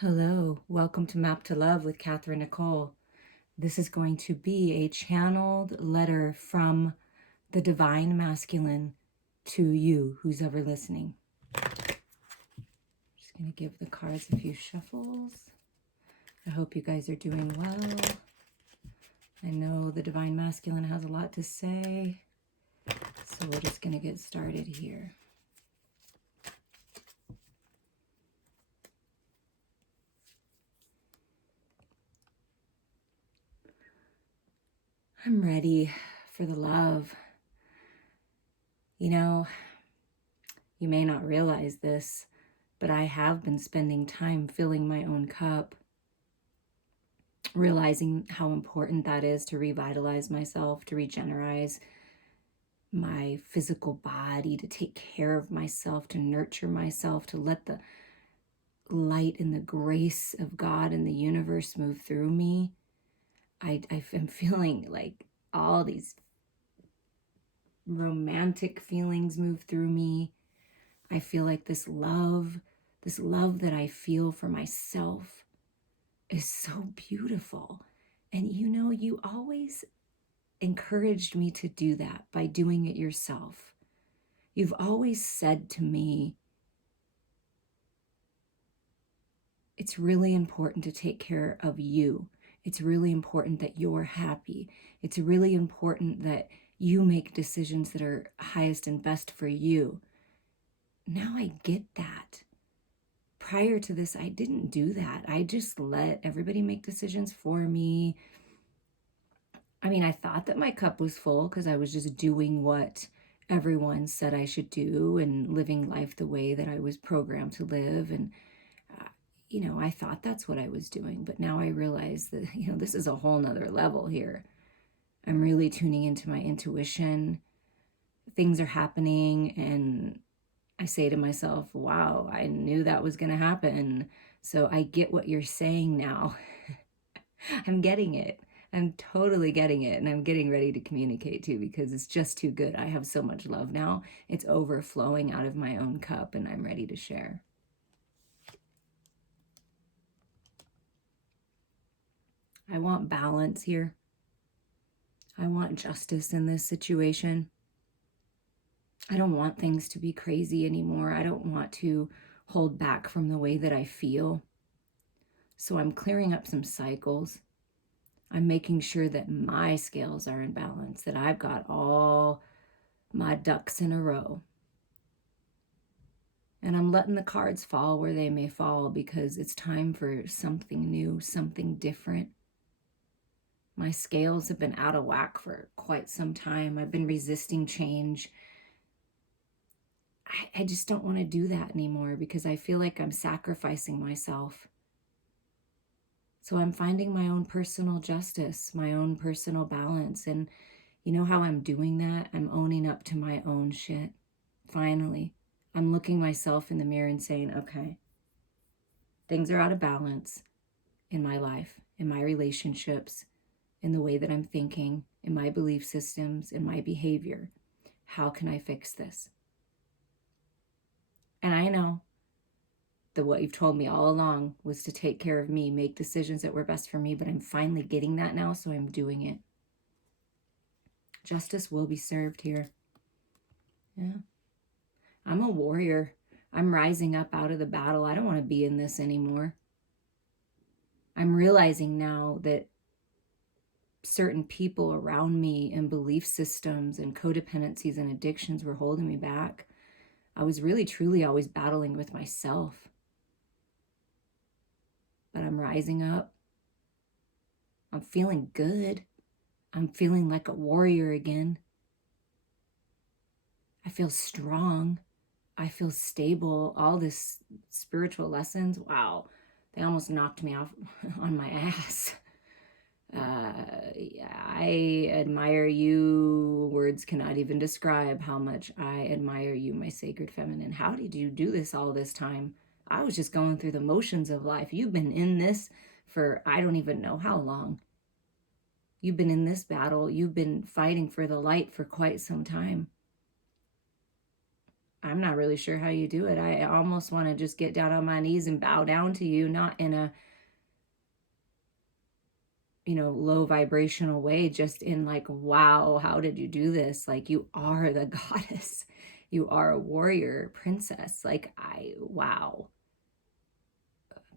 Hello, welcome to Map to Love with Katherine Nichole. This is going to be a channeled letter from the Divine Masculine to you, who's ever listening. Just going to give the cards a few shuffles. I hope you guys are doing well. I know the Divine Masculine has a lot to say, so we're just going to get started here. I'm ready for the love. You know, you may not realize this, but I have been spending time filling my own cup, realizing how important that is to revitalize myself, to regenerate my physical body, to take care of myself, to nurture myself, to let the light and the grace of God and the universe move through me. I am feeling like all these romantic feelings move through me. I feel like this love that I feel for myself is so beautiful. And you know, you always encouraged me to do that by doing it yourself. You've always said to me, it's really important to take care of you. It's really important that you're happy. It's really important that you make decisions that are highest and best for you. Now I get that. Prior to this, I didn't do that. I just let everybody make decisions for me. I mean, I thought that my cup was full because I was just doing what everyone said I should do and living life the way that I was programmed to live. And, I thought that's what I was doing. But now I realize that, this is a whole nother level here. I'm really tuning into my intuition. Things are happening and I say to myself, wow, I knew that was going to happen. So I get what you're saying now. I'm getting it. I'm totally getting it. And I'm getting ready to communicate too, because it's just too good. I have so much love now. It's overflowing out of my own cup and I'm ready to share. I want balance here. I want justice in this situation. I don't want things to be crazy anymore. I don't want to hold back from the way that I feel. So I'm clearing up some cycles. I'm making sure that my scales are in balance, that I've got all my ducks in a row. And I'm letting the cards fall where they may fall because it's time for something new, something different. My scales have been out of whack for quite some time. I've been resisting change. I just don't want to do that anymore because I feel like I'm sacrificing myself. So I'm finding my own personal justice, my own personal balance. And you know how I'm doing that? I'm owning up to my own shit. Finally, I'm looking myself in the mirror and saying, okay, things are out of balance in my life, in my relationships, in the way that I'm thinking, in my belief systems, in my behavior. How can I fix this? And I know that what you've told me all along was to take care of me, make decisions that were best for me, but I'm finally getting that now, so I'm doing it. Justice will be served here. Yeah. I'm a warrior. I'm rising up out of the battle. I don't want to be in this anymore. I'm realizing now that certain people around me and belief systems and codependencies and addictions were holding me back. I was really, truly always battling with myself. But I'm rising up. I'm feeling good. I'm feeling like a warrior again. I feel strong. I feel stable. All this spiritual lessons, wow, they almost knocked me off on my ass. I admire you. Words cannot even describe how much I admire you, my sacred feminine. How did you do this all this time? I was just going through the motions of life. You've been in this for I don't even know how long. You've been in this battle. You've been fighting for the light for quite some time. I'm not really sure how you do it. I almost want to just get down on my knees and bow down to you, not in a, low vibrational way, just in like, wow, how did you do this? Like, you are the goddess. You are a warrior princess. Like, wow.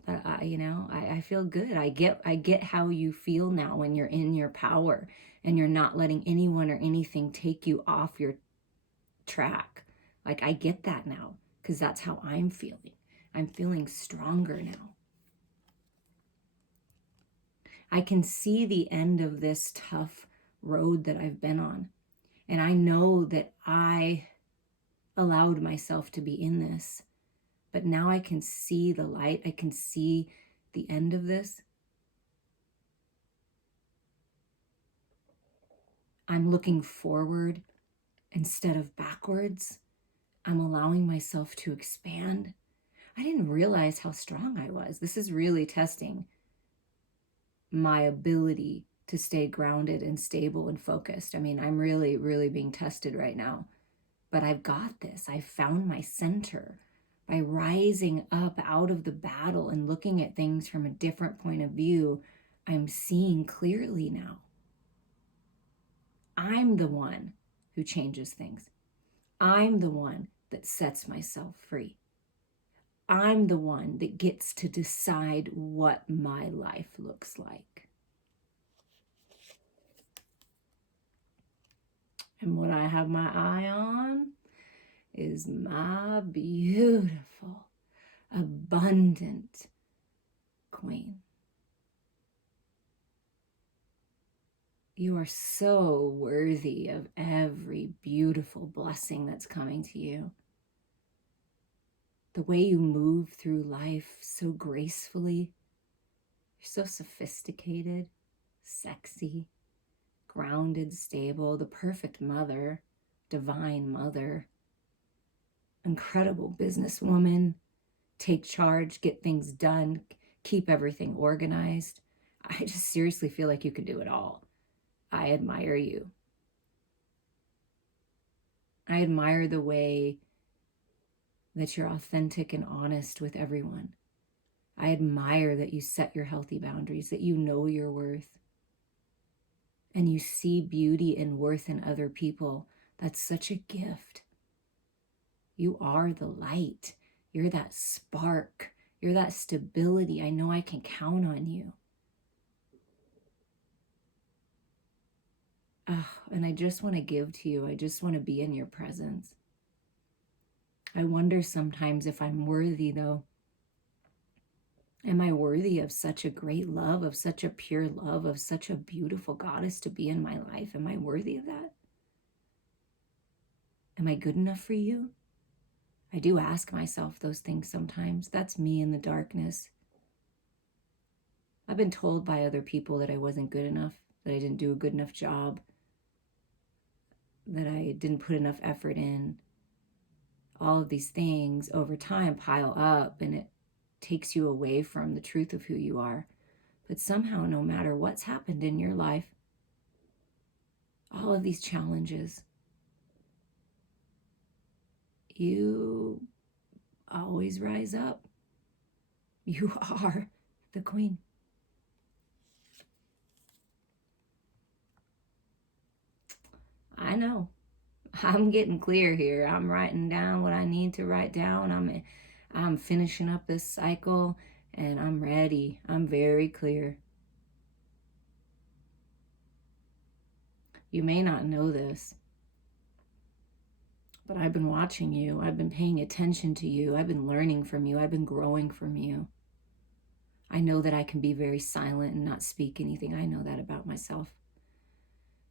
But I feel good. I get how you feel now when you're in your power and you're not letting anyone or anything take you off your track. Like, I get that now because that's how I'm feeling. I'm feeling stronger now. I can see the end of this tough road that I've been on. And I know that I allowed myself to be in this. But now I can see the light. I can see the end of this. I'm looking forward instead of backwards. I'm allowing myself to expand. I didn't realize how strong I was. This is really testing my ability to stay grounded and stable and focused. I mean, I'm really, really being tested right now. But I've got this. I found my center by rising up out of the battle and looking at things from a different point of view. I'm seeing clearly now. I'm the one who changes things. I'm the one that sets myself free. I'm the one that gets to decide what my life looks like. And what I have my eye on is my beautiful, abundant queen. You are so worthy of every beautiful blessing that's coming to you. The way you move through life so gracefully, you're so sophisticated, sexy, grounded, stable, the perfect mother, divine mother, incredible businesswoman, take charge, get things done, keep everything organized. I just seriously feel like you could do it all. I admire you. I admire the way that you're authentic and honest with everyone. I admire that you set your healthy boundaries, that you know your worth, and you see beauty and worth in other people. That's such a gift. You are the light. You're that spark. You're that stability. I know I can count on you. And I just want to give to you. I just want to be in your presence. I wonder sometimes if I'm worthy, though. Am I worthy of such a great love, of such a pure love, of such a beautiful goddess to be in my life? Am I worthy of that? Am I good enough for you? I do ask myself those things sometimes. That's me in the darkness. I've been told by other people that I wasn't good enough, that I didn't do a good enough job, that I didn't put enough effort in. All of these things over time pile up, and it takes you away from the truth of who you are. But somehow, no matter what's happened in your life, all of these challenges, you always rise up. You are the queen. I know. I'm getting clear here. I'm writing down what I need to write down. I'm finishing up this cycle and I'm ready. I'm very clear. You may not know this, but I've been watching you. I've been paying attention to you. I've been learning from you. I've been growing from you. I know that I can be very silent and not speak anything. I know that about myself.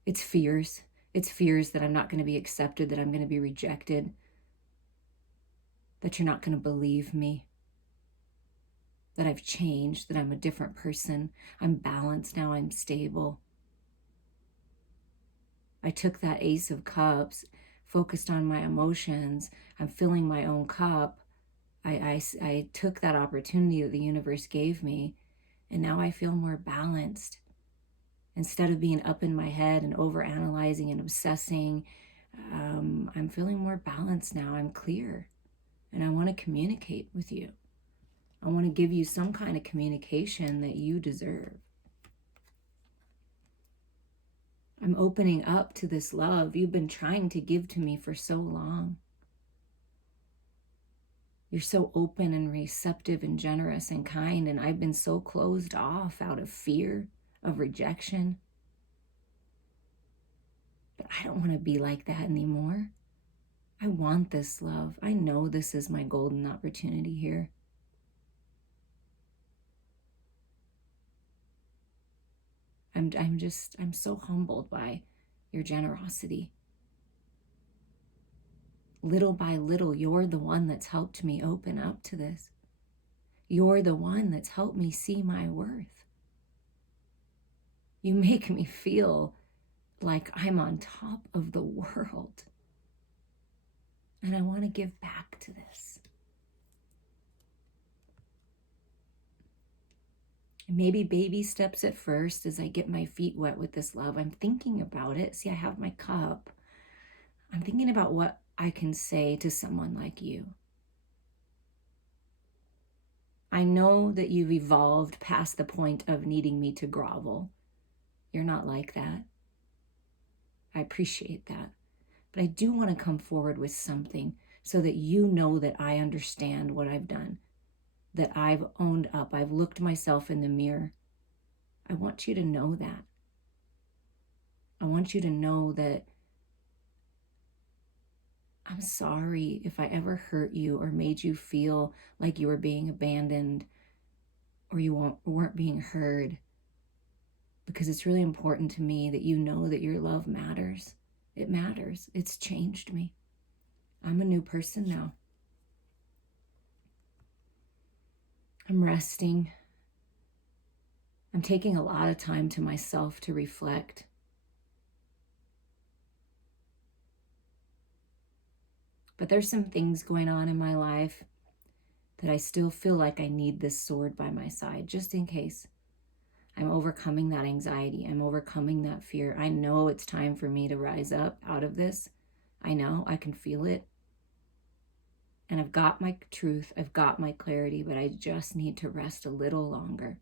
It's fears. It's fears that I'm not going to be accepted, that I'm going to be rejected, that you're not going to believe me, that I've changed, that I'm a different person. I'm balanced now. I'm stable. I took that Ace of Cups, focused on my emotions. I'm filling my own cup. I took that opportunity that the universe gave me, and now I feel more balanced. Instead of being up in my head and overanalyzing and obsessing, I'm feeling more balanced now. I'm clear. And I want to communicate with you. I want to give you some kind of communication that you deserve. I'm opening up to this love you've been trying to give to me for so long. You're so open and receptive and generous and kind, and I've been so closed off out of fear of rejection. But I don't want to be like that anymore. I want this love. I know this is my golden opportunity here. I'm so humbled by your generosity. Little by little, you're the one that's helped me open up to this. You're the one that's helped me see my worth. You make me feel like I'm on top of the world. And I want to give back to this. Maybe baby steps at first as I get my feet wet with this love. I'm thinking about it. See, I have my cup. I'm thinking about what I can say to someone like you. I know that you've evolved past the point of needing me to grovel. You're not like that. I appreciate that. But I do want to come forward with something so that you know that I understand what I've done, that I've owned up. I've looked myself in the mirror. I want you to know that. I want you to know that I'm sorry if I ever hurt you or made you feel like you were being abandoned or you weren't being heard, because it's really important to me that you know that your love matters. It matters. It's changed me. I'm a new person now. I'm resting. I'm taking a lot of time to myself to reflect. But there's some things going on in my life that I still feel like I need this sword by my side, just in case. I'm overcoming that anxiety. I'm overcoming that fear. I know it's time for me to rise up out of this. I know, I can feel it. And I've got my truth, I've got my clarity, but I just need to rest a little longer.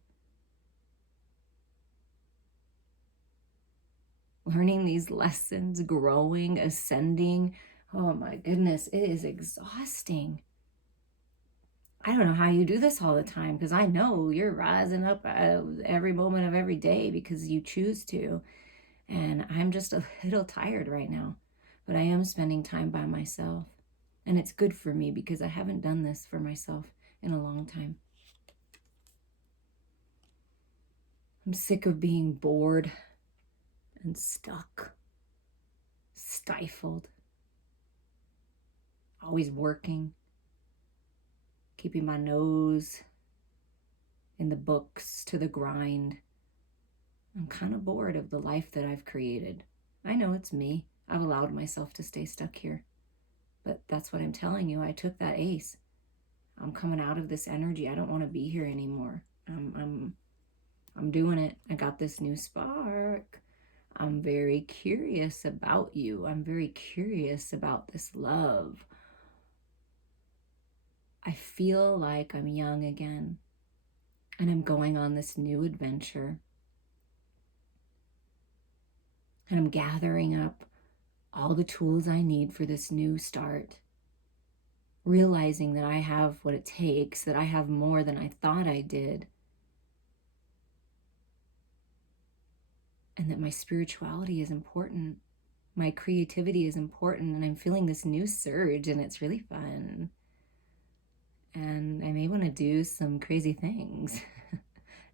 Learning these lessons, growing, ascending, oh my goodness, it is exhausting. I don't know how you do this all the time, because I know you're rising up every moment of every day because you choose to. And I'm just a little tired right now, but I am spending time by myself. And it's good for me because I haven't done this for myself in a long time. I'm sick of being bored and stuck, stifled, always working, keeping my nose in the books to the grind. I'm kind of bored of the life that I've created. I know it's me. I've allowed myself to stay stuck here. But that's what I'm telling you. I took that ace. I'm coming out of this energy. I don't want to be here anymore. I'm doing it. I got this new spark. I'm very curious about you. I'm very curious about this love. I feel like I'm young again. And I'm going on this new adventure. And I'm gathering up all the tools I need for this new start. Realizing that I have what it takes, that I have more than I thought I did. And that my spirituality is important. My creativity is important. And I'm feeling this new surge, and it's really fun. And I may want to do some crazy things.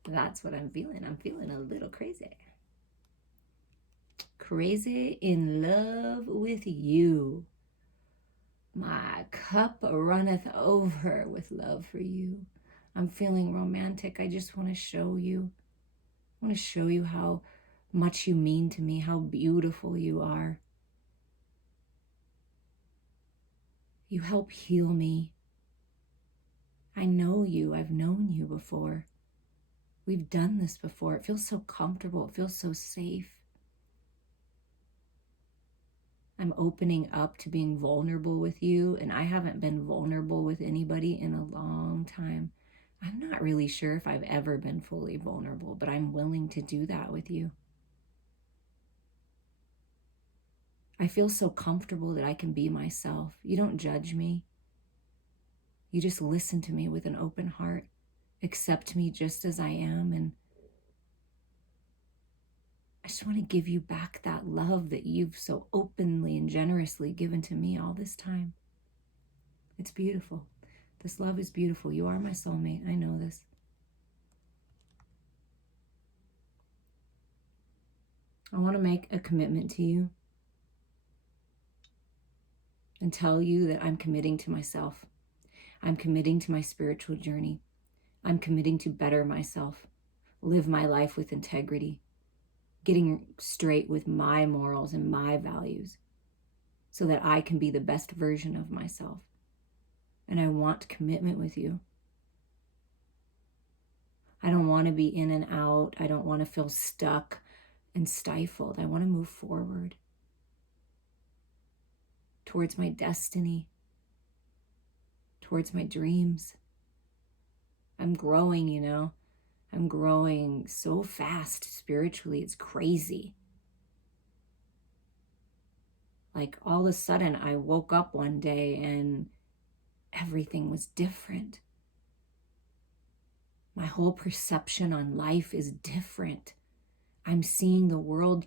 That's what I'm feeling. I'm feeling a little crazy. Crazy in love with you. My cup runneth over with love for you. I'm feeling romantic. I just want to show you. I want to show you how much you mean to me, how beautiful you are. You help heal me. I know you. I've known you before. We've done this before. It feels so comfortable. It feels so safe. I'm opening up to being vulnerable with you, and I haven't been vulnerable with anybody in a long time. I'm not really sure if I've ever been fully vulnerable, but I'm willing to do that with you. I feel so comfortable that I can be myself. You don't judge me. You just listen to me with an open heart, accept me just as I am, and I just want to give you back that love that you've so openly and generously given to me all this time. It's beautiful. This love is beautiful. You are my soulmate. I know this. I want to make a commitment to you and tell you that I'm committing to myself. I'm committing to my spiritual journey. I'm committing to better myself, live my life with integrity, getting straight with my morals and my values so that I can be the best version of myself. And I want commitment with you. I don't want to be in and out. I don't want to feel stuck and stifled. I want to move forward towards my destiny, towards my dreams. I'm growing, you know. I'm growing so fast spiritually. It's crazy. Like all of a sudden I woke up one day and everything was different. My whole perception on life is different. I'm seeing the world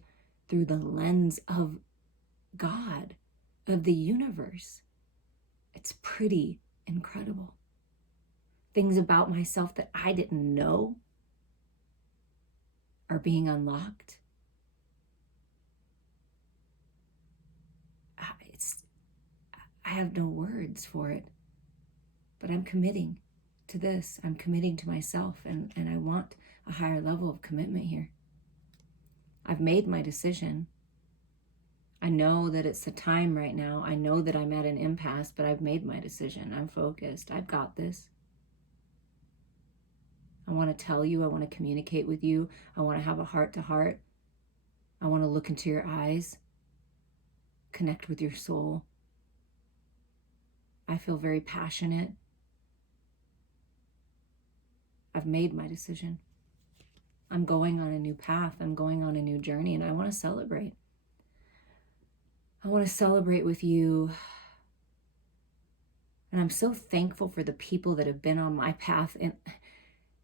through the lens of God, of the universe. It's pretty incredible. Things about myself that I didn't know are being unlocked. I have no words for it, but I'm committing to this. I'm committing to myself, and I want a higher level of commitment here. I've made my decision. I know that it's the time right now. I know that I'm at an impasse, but I've made my decision. I'm focused. I've got this. I want to tell you. I want to communicate with you. I want to have a heart-to-heart. I want to look into your eyes, connect with your soul. I feel very passionate. I've made my decision. I'm going on a new path. I'm going on a new journey, and I want to celebrate. I want to celebrate with you. And I'm so thankful for the people that have been on my path and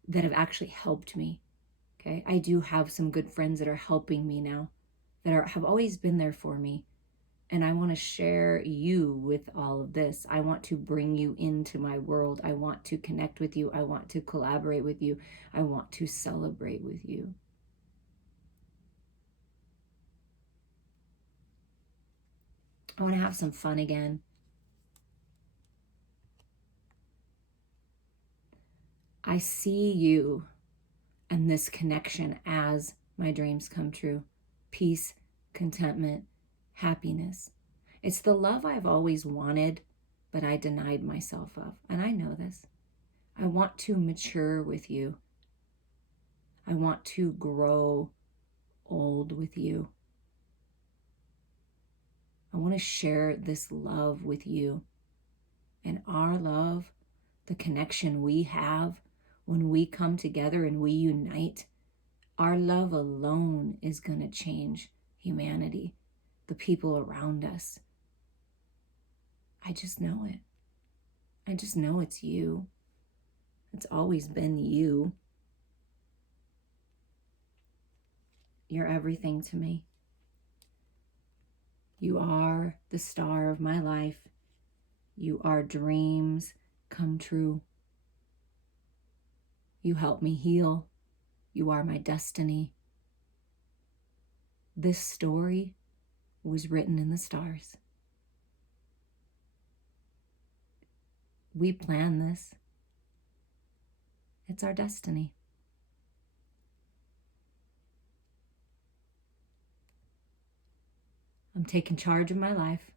that have actually helped me. Okay, I do have some good friends that are helping me now, that have always been there for me. And I want to share you with all of this. I want to bring you into my world. I want to connect with you. I want to collaborate with you. I want to celebrate with you. I want to have some fun again. I see you and this connection as my dreams come true. Peace, contentment, happiness. It's the love I've always wanted, but I denied myself of. And I know this. I want to mature with you. I want to grow old with you. I want to share this love with you. And our love, the connection we have when we come together and we unite, our love alone is going to change humanity, the people around us. I just know it. I just know it's you. It's always been you. You're everything to me. You are the star of my life. You are dreams come true. You help me heal. You are my destiny. This story was written in the stars. We plan this. It's our destiny. I'm taking charge of my life.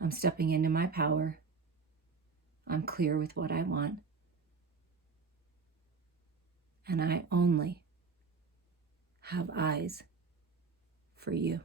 I'm stepping into my power. I'm clear with what I want. And I only have eyes for you.